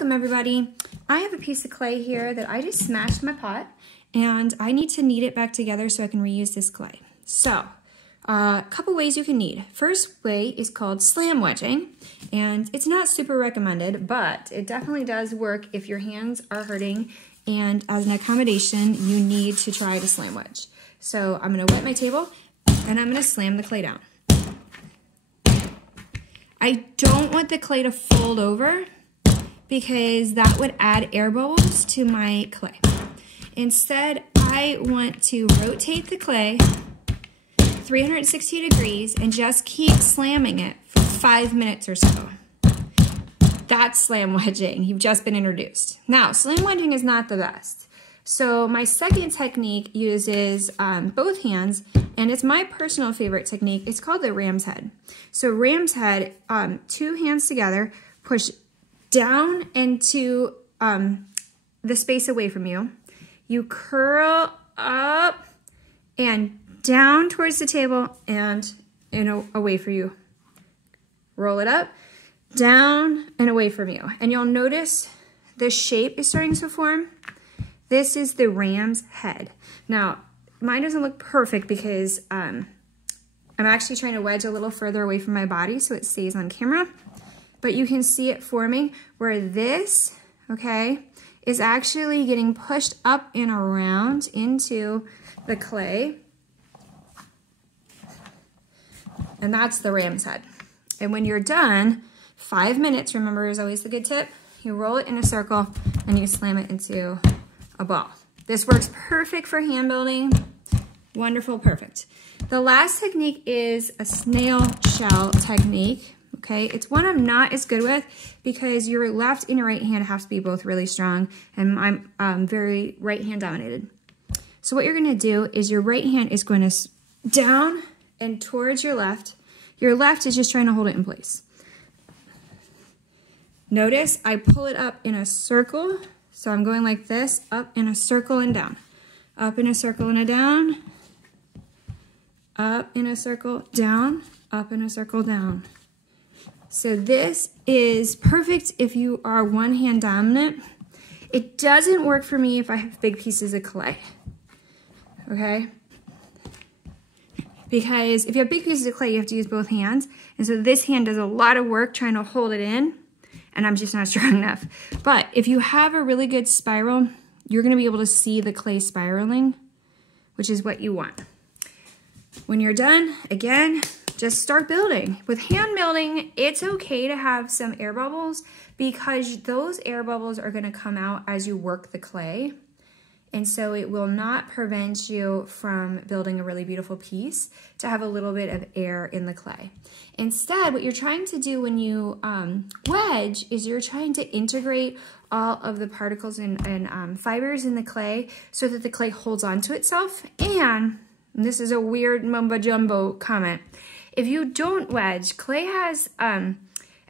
Welcome everybody. I have a piece of clay here that I just smashed in my pot and I need to knead it back together so I can reuse this clay. So, a couple ways you can knead. First way is called slam wedging, and it's not super recommended, but it definitely does work if your hands are hurting, and as an accommodation, you need to try to slam wedge. So I'm gonna wet my table and I'm gonna slam the clay down. I don't want the clay to fold over because that would add air bubbles to my clay. Instead, I want to rotate the clay 360 degrees and just keep slamming it for 5 minutes or so. That's slam wedging. You've just been introduced. Now, slam wedging is not the best. So my second technique uses both hands, and it's my personal favorite technique. It's called the ram's head. So ram's head, 2 hands together, push down into the space away from you. You curl up and down towards the table and away from you. Roll it up, down and away from you. And you'll notice the shape is starting to form. This is the ram's head. Now, mine doesn't look perfect because I'm actually trying to wedge a little further away from my body so it stays on camera. But you can see it forming where this, okay, is actually getting pushed up and around into the clay. And that's the ram's head. And when you're done, 5 minutes, remember, is always the good tip. You roll it in a circle and you slam it into a ball. This works perfect for hand building. Wonderful, perfect. The last technique is a snail shell technique. Okay, it's one I'm not as good with because your left and your right hand have to be both really strong, and I'm very right hand dominated. So what you're gonna do is your right hand is going to down and towards your left. Your left is just trying to hold it in place. Notice I pull it up in a circle. So I'm going like this, up in a circle and down. Up in a circle and a down. Up in a circle, down. Up in a circle, down. So this is perfect if you are one hand dominant. It doesn't work for me if I have big pieces of clay. Okay? Because if you have big pieces of clay, you have to use both hands. And so this hand does a lot of work trying to hold it in, and I'm just not strong enough. But if you have a really good spiral, you're gonna be able to see the clay spiraling, which is what you want. When you're done, again, just start building. With hand building, it's okay to have some air bubbles because those air bubbles are gonna come out as you work the clay. And so it will not prevent you from building a really beautiful piece to have a little bit of air in the clay. Instead, what you're trying to do when you wedge is you're trying to integrate all of the particles and fibers in the clay so that the clay holds onto itself. And this is a weird mumbo jumbo comment. If you don't wedge, clay has an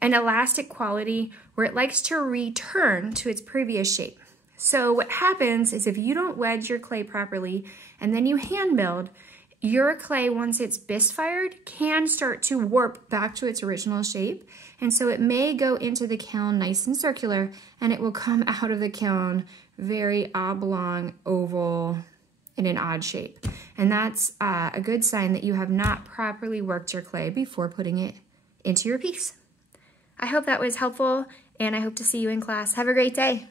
elastic quality where it likes to return to its previous shape. So what happens is if you don't wedge your clay properly and then you hand build, your clay, once it's bisque fired, can start to warp back to its original shape. And so it may go into the kiln nice and circular, and it will come out of the kiln very oblong, oval, in an odd shape. And that's a good sign that you have not properly worked your clay before putting it into your piece. I hope that was helpful, and I hope to see you in class. Have a great day.